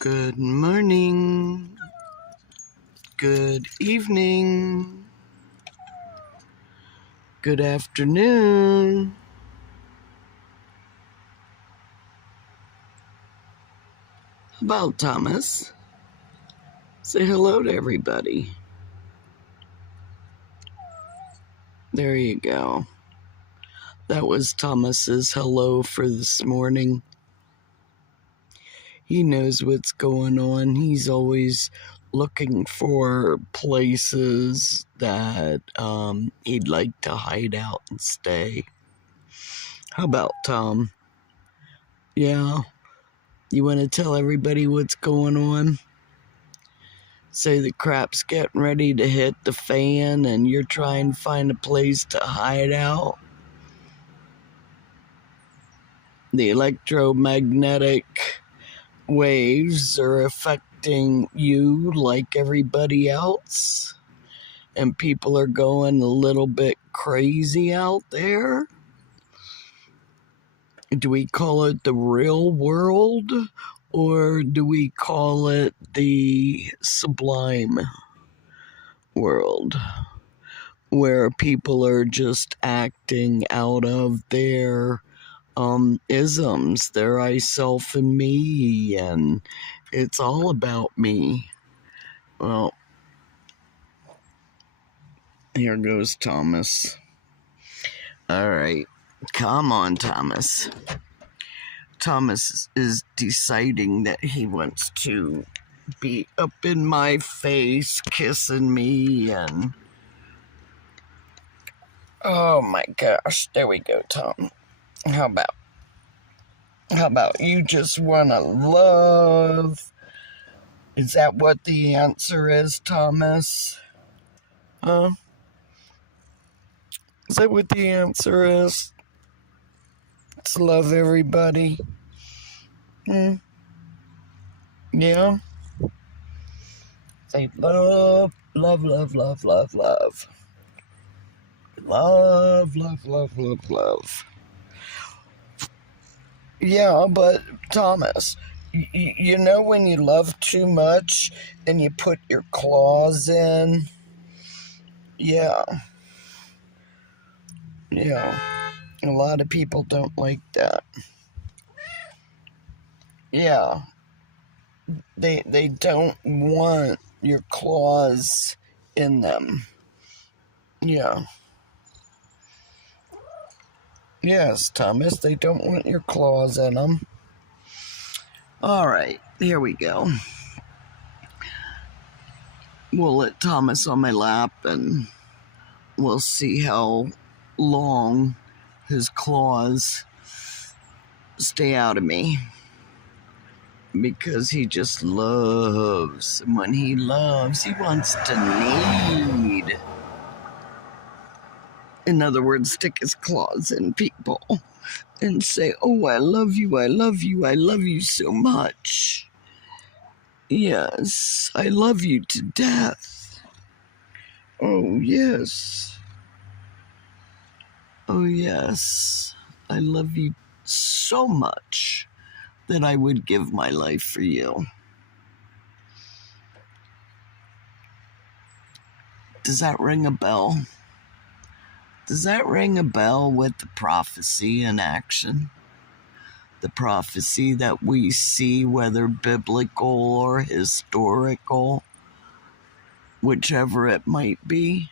Good morning, good evening, good afternoon. How about Thomas? Say hello to everybody. There you go. That was Thomas's hello for this morning. He knows what's going on. He's always looking for places that he'd like to hide out and stay. How about Tom? Yeah. You want to tell everybody what's going on? Say the crap's getting ready to hit the fan and you're trying to find a place to hide out. The electromagnetic waves are affecting you like everybody else, and people are going a little bit crazy out there. Do we call it the real world, or do we call it the sublime world, where people are just acting out of their isms, their I, self, and me, and it's all about me? Well, here goes Thomas. All right, come on, Thomas. Thomas is deciding that he wants to be up in my face, kissing me, and oh my gosh, there we go, Tom. How about you just want to love? Is that what the answer is, Thomas? Huh? Is that what the answer is? It's love everybody. Yeah? Say love, love, love, love, love, love. Love, love, love, love, love. Yeah, but Thomas, you know when you love too much and you put your claws in? Yeah. Yeah. A lot of people don't like that. Yeah. They don't want your claws in them. Yeah. Yes, Thomas, they don't want your claws in them. All right, here we go. We'll let Thomas on my lap and we'll see how long his claws stay out of me. Because he just loves. And when he loves, he wants to need. In other words, stick his claws in people and say, oh, I love you, I love you, I love you so much. Yes, I love you to death. Oh, yes. Oh, yes. I love you so much that I would give my life for you. Does that ring a bell? Does that ring a bell with the prophecy in action? The prophecy that we see, whether biblical or historical, whichever it might be.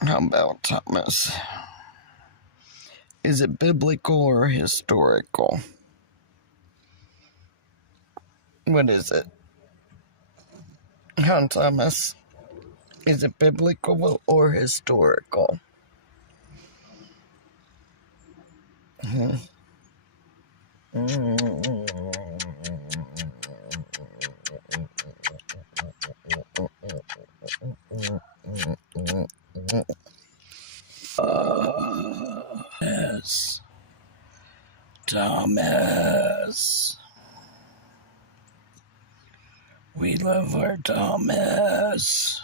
How about Thomas? Is it biblical or historical? What is it? Huh, Thomas? Is it biblical or historical? Yes. Thomas. We love our Thomas.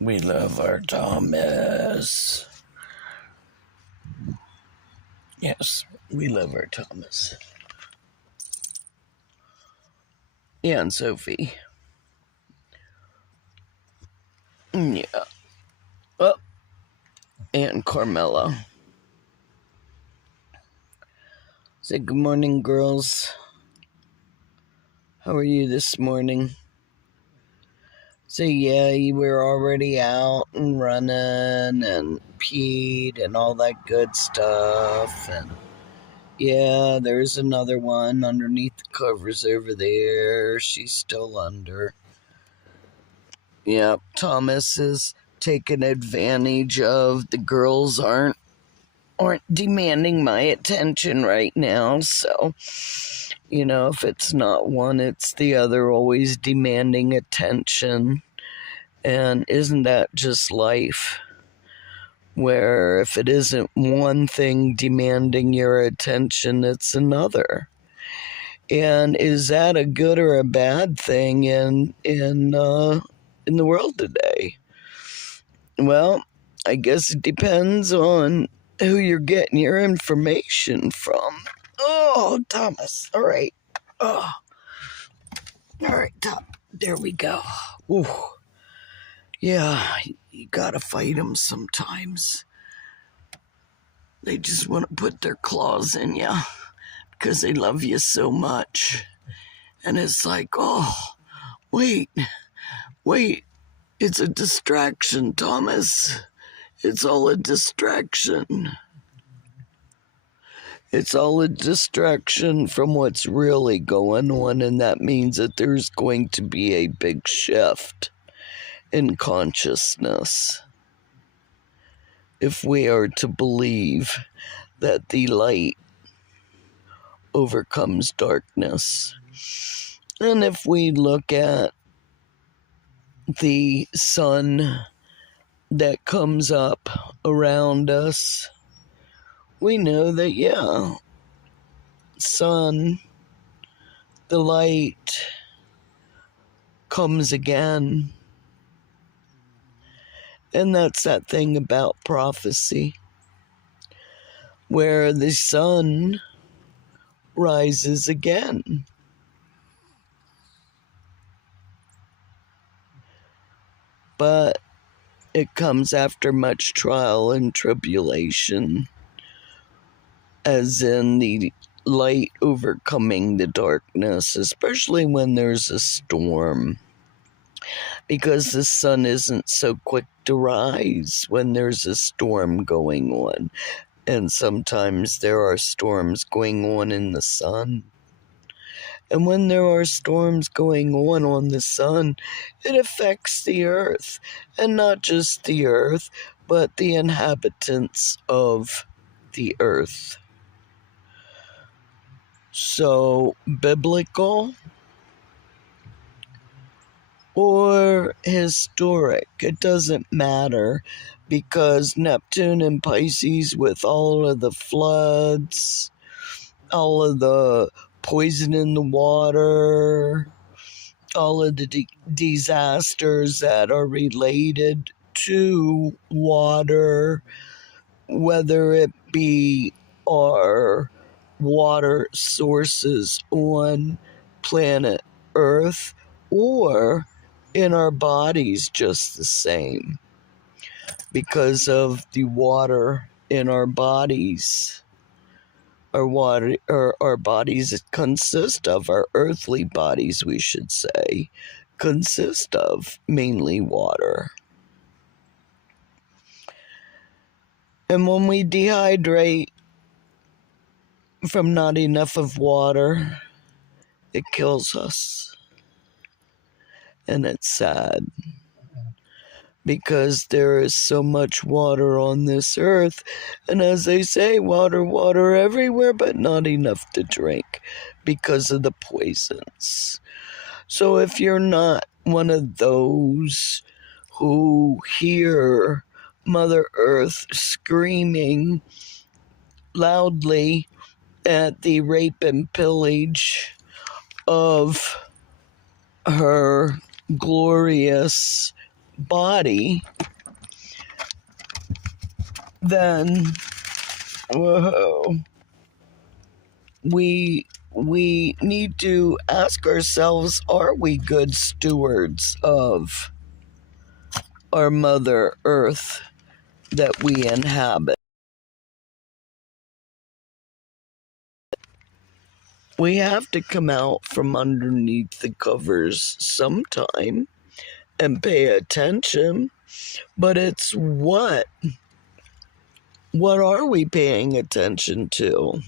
We love our Thomas. Yes, we love her, Thomas. Yeah, and Sophie. Yeah. Oh, and Carmela. Say good morning, girls. How are you this morning? So yeah, you were already out and running and peed and all that good stuff. And yeah, there's another one underneath the covers over there. She's still under. Yeah, Thomas is taking advantage of the girls aren't demanding my attention right now. So, you know, if it's not one, it's the other, always demanding attention. And isn't that just life? Where if it isn't one thing demanding your attention, it's another. And is that a good or a bad thing in the world today? Well, I guess it depends on who you're getting your information from. Oh, Thomas. All right. Oh. All right, Tom. There we go. Ooh. Yeah, you gotta fight them sometimes. They just want to put their claws in you because they love you so much. And it's like, oh, wait, it's a distraction, Thomas. It's all a distraction. It's all a distraction from what's really going on, and that means that there's going to be a big shift in consciousness if we are to believe that the light overcomes darkness. And if we look at the sun that comes up around us, we know that, yeah, sun, the light comes again. And that's that thing about prophecy, where the sun rises again. But it comes after much trial and tribulation, as in the light overcoming the darkness, especially when there's a storm, because the sun isn't so quick to rise when there's a storm going on. And sometimes there are storms going on in the sun. And when there are storms going on the sun, it affects the earth. And not just the earth, but the inhabitants of the earth. So, biblical or historic, it doesn't matter, because Neptune and Pisces, with all of the floods, all of the poison in the water, all of the disasters that are related to water, whether it be our water sources on planet Earth or in our bodies, just the same, because of the water in our bodies. Our bodies consist of, our earthly bodies, we should say, consist of mainly water. And when we dehydrate from not enough of water, it kills us. And it's sad, because there is so much water on this earth, and as they say, water everywhere, but not enough to drink because of the poisons. So if you're not one of those who hear Mother Earth screaming loudly at the rape and pillage of her glorious body, then, whoa, we need to ask ourselves, are we good stewards of our Mother Earth that we inhabit? We have to come out from underneath the covers sometime and pay attention, but it's what? What are we paying attention to?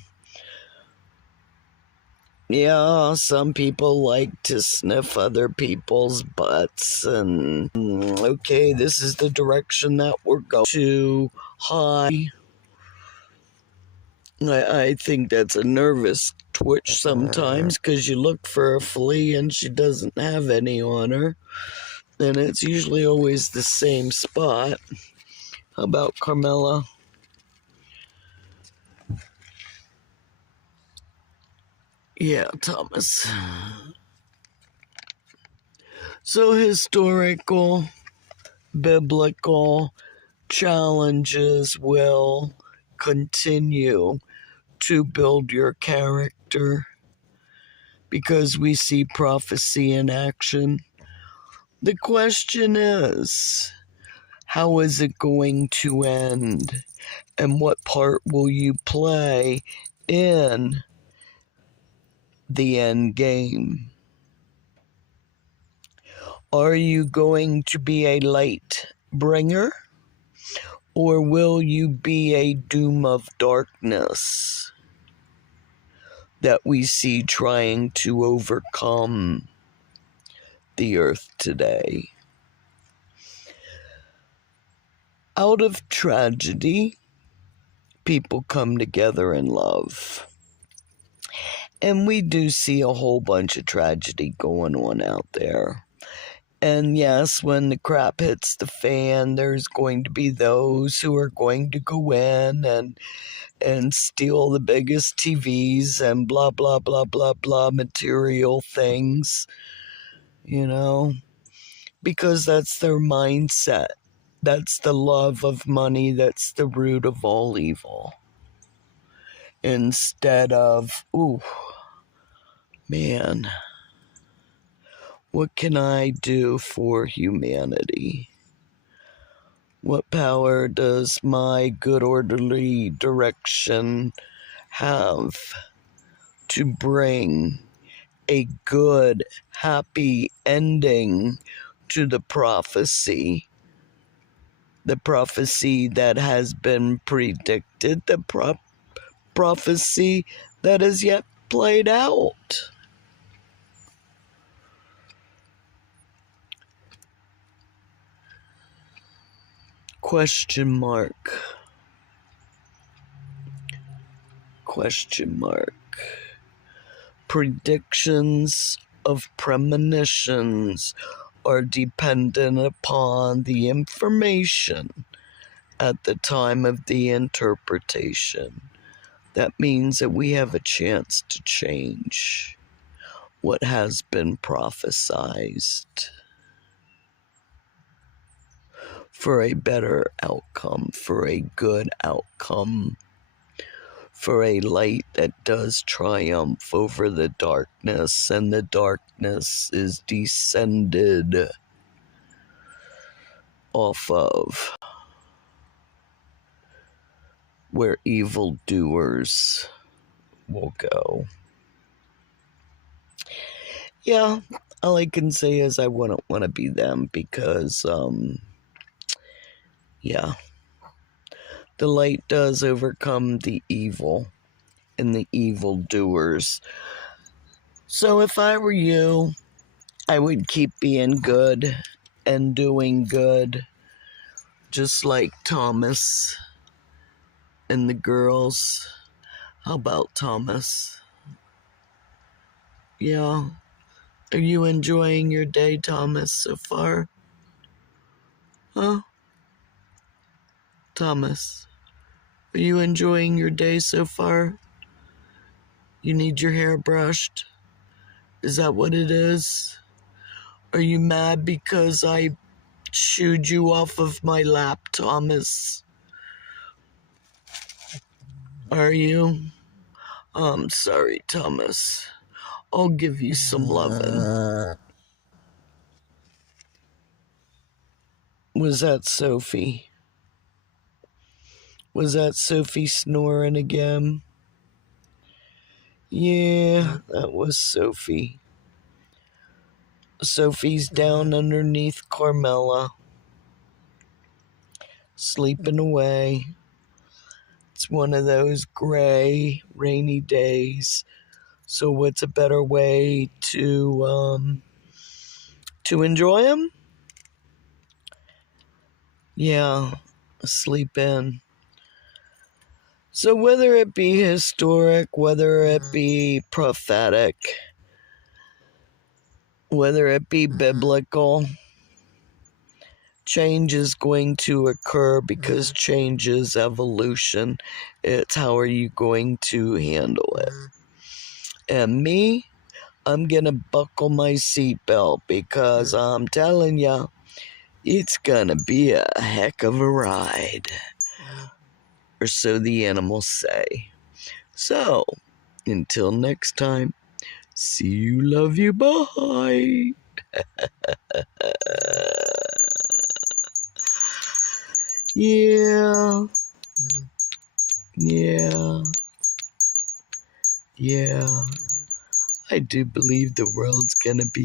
Yeah, some people like to sniff other people's butts and, okay, this is the direction that we're going to. Hi. I think that's a nervous twitch sometimes because you look for a flea and she doesn't have any on her. And it's usually always the same spot. How about Carmela? Yeah, Thomas. So historical, biblical challenges will continue to build your character because we see prophecy in action. The question is, how is it going to end? And what part will you play in the end game? Are you going to be a light bringer? Or will you be a doom of darkness that we see trying to overcome the earth today? Out of tragedy, people come together in love. And we do see a whole bunch of tragedy going on out there. And yes, when the crap hits the fan, there's going to be those who are going to go in and steal the biggest TVs and blah, blah, blah, blah, blah, material things, you know, because that's their mindset. That's the love of money. That's the root of all evil. Instead of, ooh, man, what can I do for humanity? What power does my good orderly direction have to bring a good, happy ending to the prophecy? The prophecy that has been predicted, the prophecy that is yet played out. Question mark. Question mark. Predictions of premonitions are dependent upon the information at the time of the interpretation. That means that we have a chance to change what has been prophesized for a better outcome, for a good outcome, for a light that does triumph over the darkness, and the darkness is descended off of where evildoers will go. Yeah, all I can say is I wouldn't want to be them because, yeah, the light does overcome the evil and the evildoers. So if I were you, I would keep being good and doing good, just like Thomas and the girls. How about Thomas? Yeah. Are you enjoying your day, Thomas, so far? Huh? Thomas, are you enjoying your day so far? You need your hair brushed? Is that what it is? Are you mad because I shooed you off of my lap, Thomas? Are you? I'm sorry, Thomas. I'll give you some lovin'. Was that Sophie? Was that Sophie snoring again? Yeah, that was Sophie. Sophie's down underneath Carmela, sleeping away. It's one of those gray, rainy days. So what's a better way to enjoy them? Yeah, sleep in. So whether it be historic, whether it be prophetic, whether it be biblical, change is going to occur because change is evolution. It's how are you going to handle it? And me, I'm gonna buckle my seatbelt because I'm telling ya, it's gonna be a heck of a ride. Or so the animals say. So, until next time, see you, love you, bye. Yeah. I do believe the world's gonna be